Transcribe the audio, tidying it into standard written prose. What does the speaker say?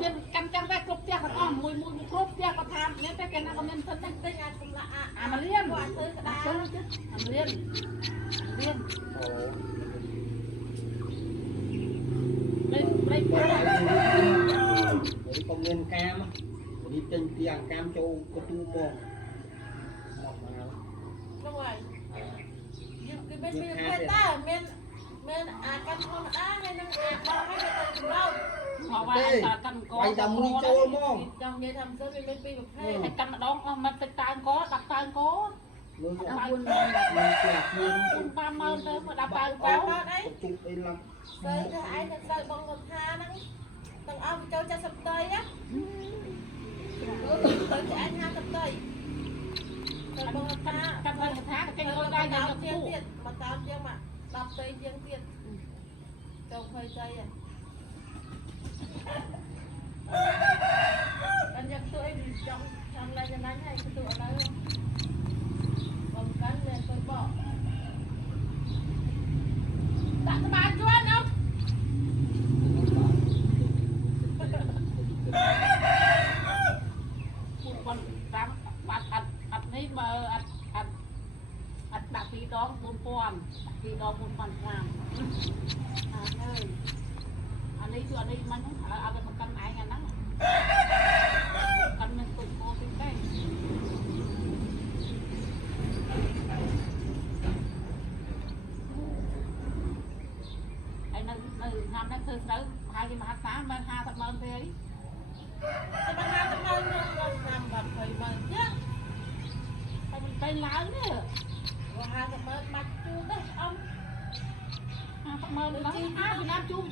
មានកាន់ចាំតែគ្រប់ផ្ទះទាំងអស់មួយគ្រប់ផ្ទះក៏ថាមានតែគេណាក៏មានសិនតែទិញអាចសម្លាក់អាមករៀនគាត់ធ្វើក្តារអារៀនលេខក៏មានកាមនេះចេញពីអង្កាមចូលកទូមកមកនោះហើយយើងគឺមានពេលតើមានអាកាន់ធម្មតាហើយនឹងអាបងឲ្យទៅចម្រោតមកវាអាកាន់កវាយតែមួយចូលមកចង់និយាយថាមិនទៅមានពីរប្រភេទហើយកាន់ម្ដងអស់មិនទៅតានក10តានកលើ4ម៉ោងមានផ្ទះមាន50000ទៅមក10តានកអីជុំអីឡំទៅទៅឯងទៅទៅបងគាត់ថាហ្នឹងទាំងអស់ចូល70ដីណាទៅឯង50ដីទៅបងថាកាន់ទៅថាគេលុយដែរដល់ទៀតមកតាមជាងមក10ដីជាងទៀតចូល20ដីអញ្ចឹងទៅអីចង់ឡើងចំណាញ់ហើយទៅឥឡូវបងកាន់មានទៅបកដាក់ក្បាលជួនអត់ពួកគាត់តាមបាត់អត់នេះបើអត់ដាក់2ដង4000 2ដង4000ឆ្នាំអើយអានេះគឺអានេះមិនហ្នឹងឥឡូវឲ្យមកកាន់ឯងអាហ្នឹងកាន់នឹងទុកមកទីទេហើយនៅឆ្នាំនេះធ្វើស្រូវហើយគេមហាសាបាន500000ទេអីតែបាន500000នោះឆ្នាំបាត់200000ទៀតហើយមិនទៅឡើងទេ500000បាច់ជួបទេអ៊ំ500000ឡើងពីណាជួប